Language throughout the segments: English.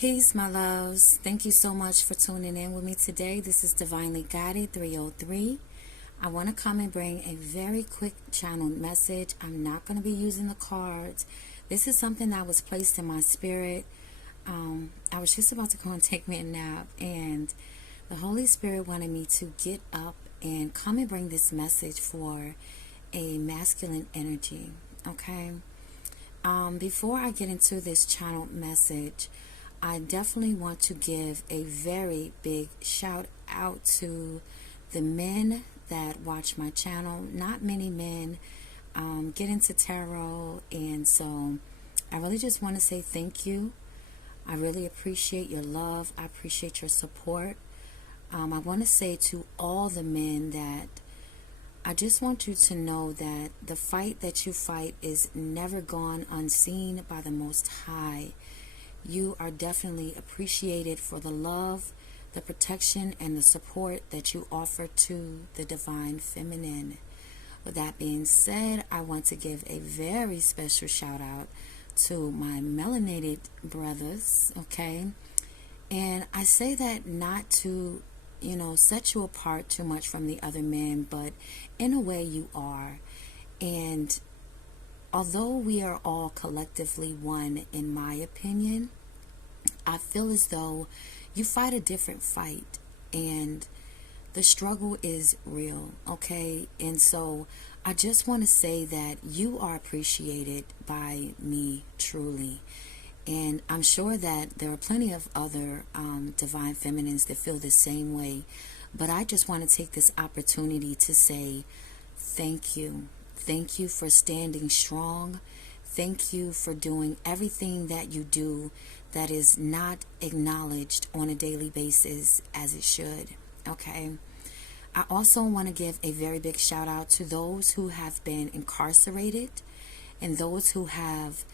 Peace, my loves. Thank you so much for tuning in with me today. This is Divinely Guided 303. I want to come and bring a very quick channeled message. I'm not going to be using the cards. This is something that was placed in my spirit. I was just about to go and take me a nap, and the Holy Spirit wanted me to get up and come and bring this message for a masculine energy. Okay? Before I get into this channeled message, I definitely want to give a very big shout out to the men that watch my channel. Not many men get into tarot, and so I really just want to say thank you. I really appreciate your love. I appreciate your support. I want to say to all the men that I just want you to know that the fight that you fight is never gone unseen by the Most High. You are definitely appreciated for the love, the protection, and the support that you offer to the Divine Feminine. With that being said, I want to give a very special shout out to my melanated brothers, okay? And I say that not to, set you apart too much from the other men, but in a way you are. And although we are all collectively one, in my opinion, I feel as though you fight a different fight, and the struggle is real, okay? And so I just want to say that you are appreciated by me, truly. And I'm sure that there are plenty of other divine feminines that feel the same way. But I just want to take this opportunity to say thank you. Thank you for standing strong. Thank you for doing everything that you do that is not acknowledged on a daily basis as it should. Okay? I also want to give a very big shout out to those who have been incarcerated and those who have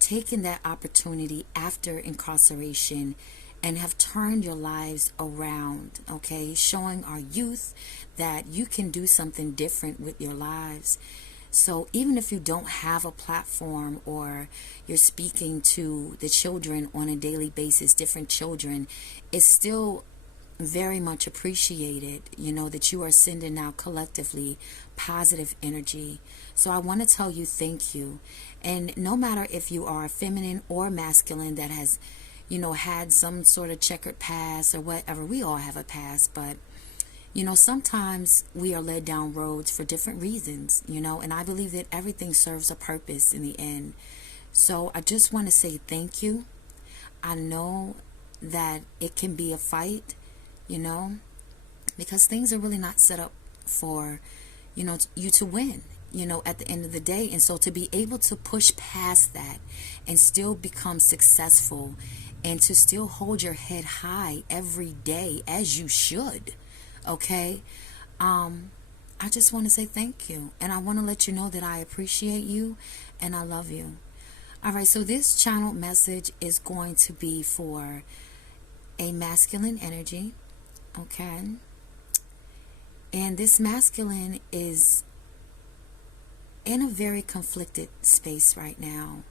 taken that opportunity after incarceration and have turned your lives around, okay? Showing our youth that you can do something different with your lives. So even if you don't have a platform or you're speaking to the children on a daily basis, different children, it's still very much appreciated, that you are sending out collectively positive energy. So I want to tell you thank you. And no matter if you are feminine or masculine that has, had some sort of checkered past or whatever, we all have a past, but sometimes we are led down roads for different reasons, and I believe that everything serves a purpose in the end. So I just want to say thank you. I know that it can be a fight, because things are really not set up for, you to win, at the end of the day. And so to be able to push past that and still become successful and to still hold your head high every day as you should, okay? I just want to say thank you. And I want to let you know that I appreciate you and I love you. All right, so this channel message is going to be for a masculine energy, okay? And this masculine is in a very conflicted space right now.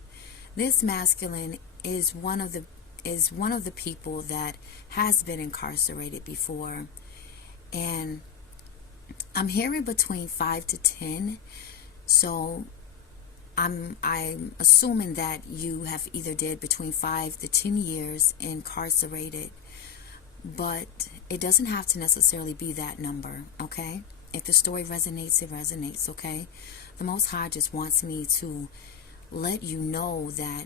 This masculine is one of the people that has been incarcerated before. And I'm hearing between 5 to 10. So I'm assuming that you have either did between 5 to 10 years incarcerated. But it doesn't have to necessarily be that number, okay? If the story resonates, it resonates, okay? The Most High just wants me to let you know that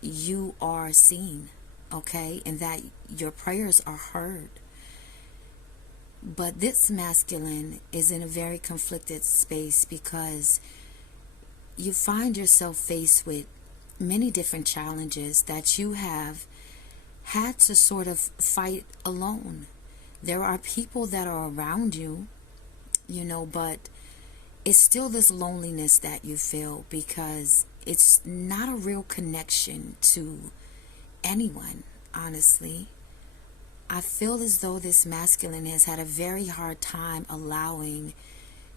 you are seen, okay? And that your prayers are heard. But this masculine is in a very conflicted space because you find yourself faced with many different challenges that you have had to sort of fight alone. There are people that are around you, but it's still this loneliness that you feel because it's not a real connection to anyone, honestly. I feel as though this masculine has had a very hard time allowing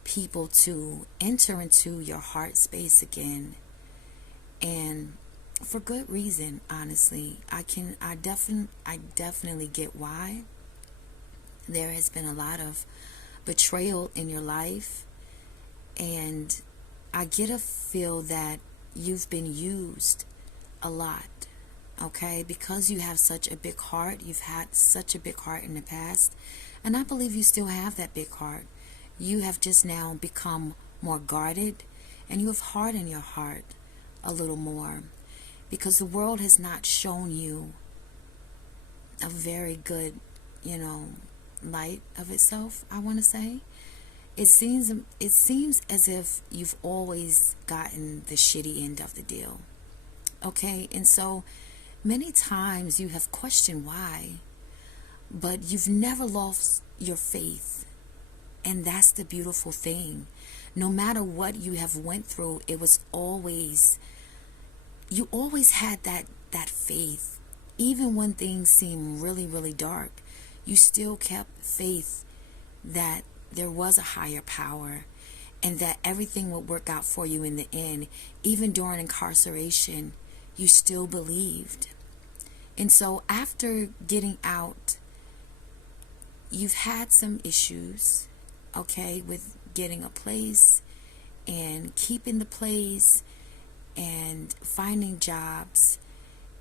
people to enter into your heart space again. And for good reason. Honestly, I definitely get why. There has been a lot of betrayal in your life, and I get a feel that you've been used a lot. Okay, because you have such a big heart, you've had such a big heart in the past, and I believe you still have that big heart. You have just now become more guarded, and you have hardened your heart a little more, because the world has not shown you a very good, light of itself, I want to say. It seems as if you've always gotten the shitty end of the deal. Okay, and so many times you have questioned why, but you've never lost your faith. And that's the beautiful thing. No matter what you have went through, you always had that faith. Even when things seemed really, really dark, you still kept faith that there was a higher power and that everything would work out for you in the end. Even during incarceration, you still believed. And so after getting out, you've had some issues, okay, with getting a place and keeping the place and finding jobs.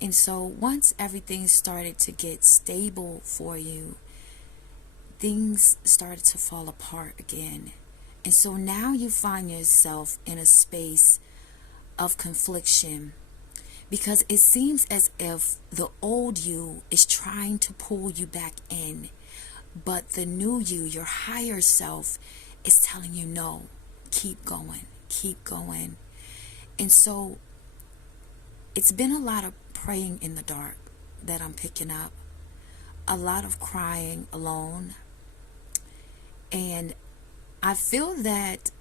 And so once everything started to get stable for you, things started to fall apart again. And so now you find yourself in a space of confliction, because it seems as if the old you is trying to pull you back in, but the new you, your higher self, is telling you no, keep going, keep going. And so it's been a lot of praying in the dark that I'm picking up, a lot of crying alone. And I feel that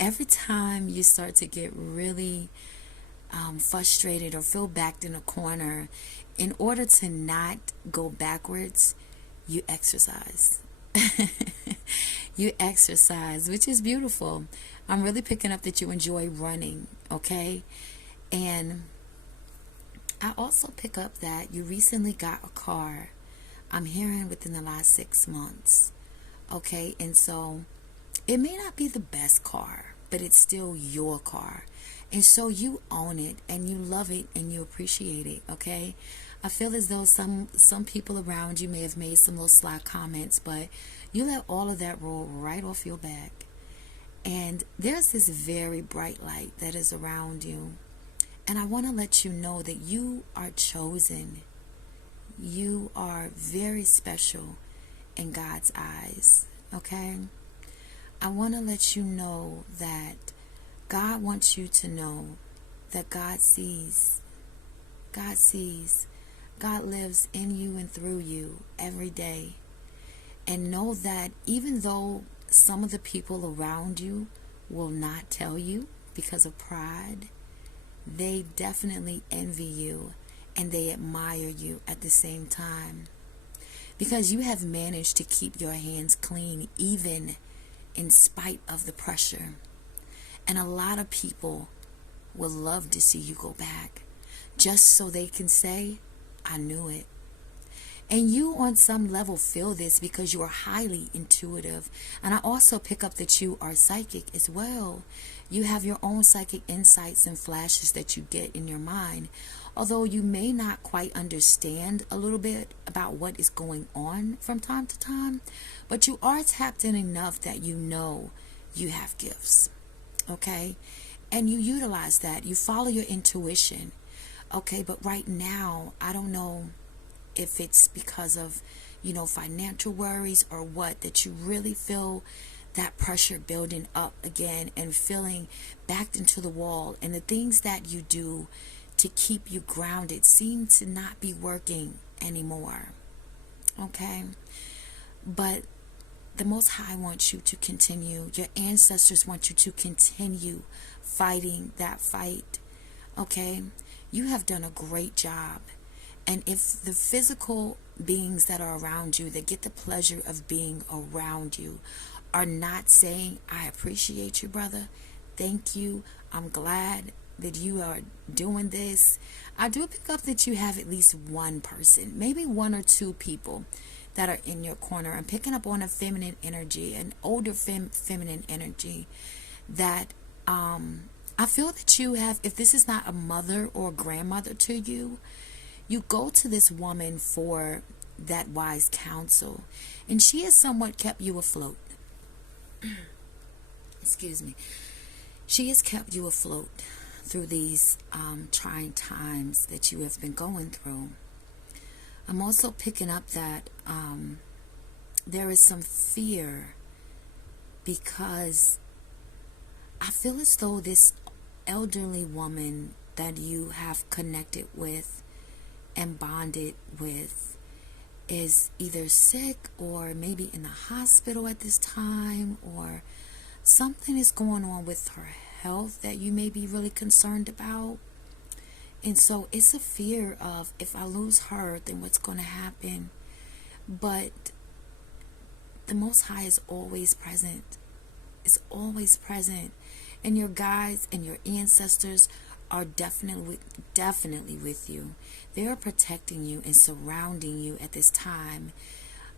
every time you start to get really frustrated or feel backed in a corner, in order to not go backwards, you exercise. You exercise, which is beautiful. I'm really picking up that you enjoy running, okay? And I also pick up that you recently got a car. I'm hearing within the last 6 months, okay? And so it may not be the best car, but it's still your car. And so you own it and you love it and you appreciate it, okay? I feel as though some people around you may have made some little sly comments, but you let all of that roll right off your back. And there's this very bright light that is around you. And I want to let you know that you are chosen. You are very special in God's eyes, okay? I want to let you know that God wants you to know that God sees. God sees. God lives in you and through you every day. And know that even though some of the people around you will not tell you because of pride, they definitely envy you and they admire you at the same time. Because you have managed to keep your hands clean even in spite of the pressure. And a lot of people will love to see you go back just so they can say, I knew it. And you on some level feel this because you are highly intuitive. And I also pick up that you are psychic as well. You have your own psychic insights and flashes that you get in your mind. Although you may not quite understand a little bit about what is going on from time to time, but you are tapped in enough that you know you have gifts. Okay? And you utilize that. You follow your intuition. Okay, but right now, I don't know if it's because of, financial worries or what, that you really feel that pressure building up again and feeling backed into the wall. And the things that you do to keep you grounded seem to not be working anymore. Okay? But the Most High wants you to continue. Your ancestors want you to continue fighting that fight. Okay? You have done a great job. And if the physical beings that are around you, that get the pleasure of being around you, are not saying, I appreciate you, brother, thank you, I'm glad, that you are doing this, I do pick up that you have at least one person, maybe one or two people that are in your corner. I'm picking up on a feminine energy, an older feminine energy that I feel that you have, if this is not a mother or a grandmother to you, you go to this woman for that wise counsel, and she has somewhat kept you afloat. Excuse me. She has kept you afloat through these trying times that you have been going through. I'm also picking up that there is some fear, because I feel as though this elderly woman that you have connected with and bonded with is either sick or maybe in the hospital at this time, or something is going on with her health that you may be really concerned about. And so it's a fear of, if I lose her, then what's going to happen? But the Most High is always present. It's always present. And your guides and your ancestors are definitely with you. They are protecting you and surrounding you at this time.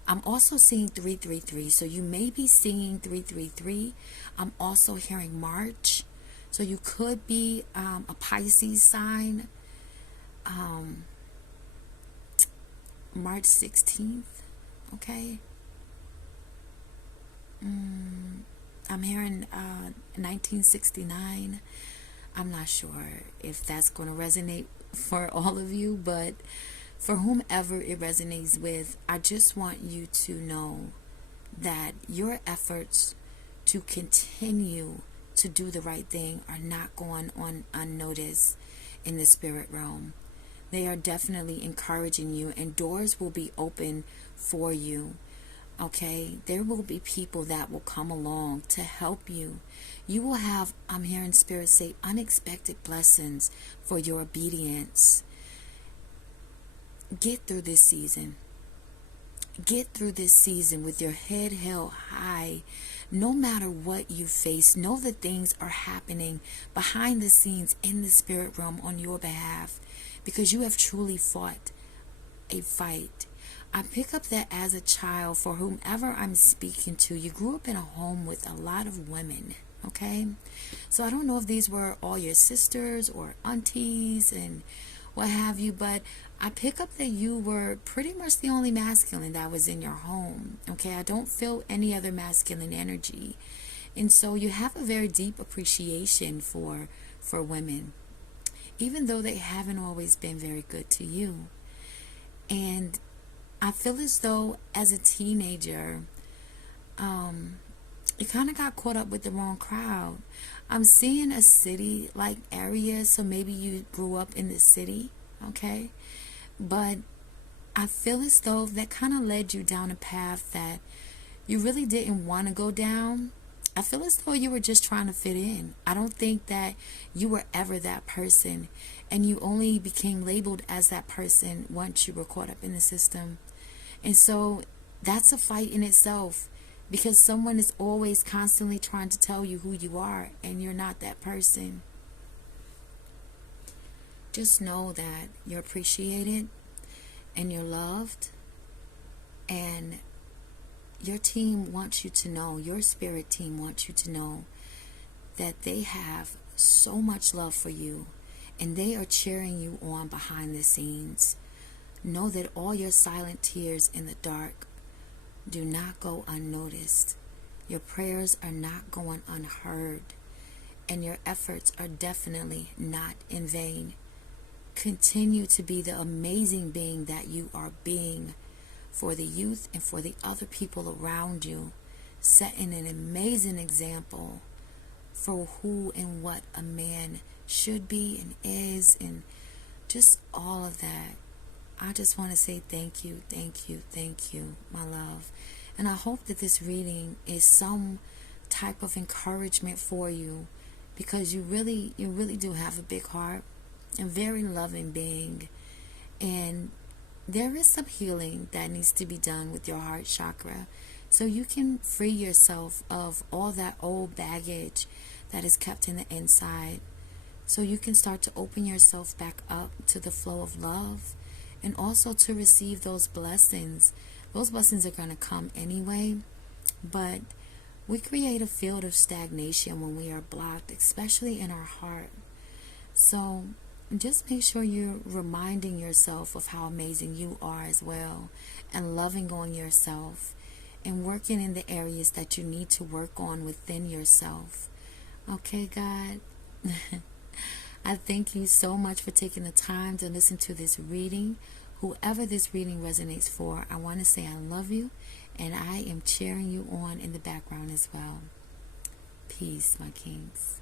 I'm also seeing 333. So you may be seeing 333. I'm also hearing March. So you could be a Pisces sign. March 16th. Okay. I'm hearing 1969. I'm not sure if that's going to resonate for all of you, but for whomever it resonates with, I just want you to know that your efforts to continue to do the right thing are not going on unnoticed in the spirit realm. They are definitely encouraging you, and doors will be open for you. Okay, there will be people that will come along to help you. You will have, I'm hearing Spirit say, unexpected blessings for your obedience. Get through this season. Get through this season with your head held high. No matter what you face, know that things are happening behind the scenes in the spirit realm on your behalf, because you have truly fought a fight. I pick up that as a child, for whomever I'm speaking to, you grew up in a home with a lot of women, okay? So I don't know if these were all your sisters or aunties and what have you, but I pick up that you were pretty much the only masculine that was in your home, okay? I don't feel any other masculine energy. And so you have a very deep appreciation for women, even though they haven't always been very good to you. And I feel as though as a teenager, you kind of got caught up with the wrong crowd. I'm seeing a city-like area, so maybe you grew up in the city, okay? But I feel as though that kind of led you down a path that you really didn't want to go down. I feel as though you were just trying to fit in. I don't think that you were ever that person, and you only became labeled as that person once you were caught up in the system. And so that's a fight in itself, because someone is always constantly trying to tell you who you are, and you're not that person. Just know that you're appreciated and you're loved, and your team wants you to know, your spirit team wants you to know that they have so much love for you, and they are cheering you on behind the scenes. Know that all your silent tears in the dark do not go unnoticed. Your prayers are not going unheard, and your efforts are definitely not in vain. Continue to be the amazing being that you are being for the youth and for the other people around you, setting an amazing example for who and what a man should be and is, and just all of that. I just want to say thank you, my love. And I hope that this reading is some type of encouragement for you, because you really do have a big heart, a very loving being. And there is some healing that needs to be done with your heart chakra, so you can free yourself of all that old baggage that is kept in the inside, so you can start to open yourself back up to the flow of love, and also to receive those blessings. Those blessings are going to come anyway, but we create a field of stagnation when we are blocked, especially in our heart. So just make sure you're reminding yourself of how amazing you are as well, and loving on yourself, and working in the areas that you need to work on within yourself. Okay, God? I thank you so much for taking the time to listen to this reading. Whoever this reading resonates for, I want to say I love you, and I am cheering you on in the background as well. Peace, my kings.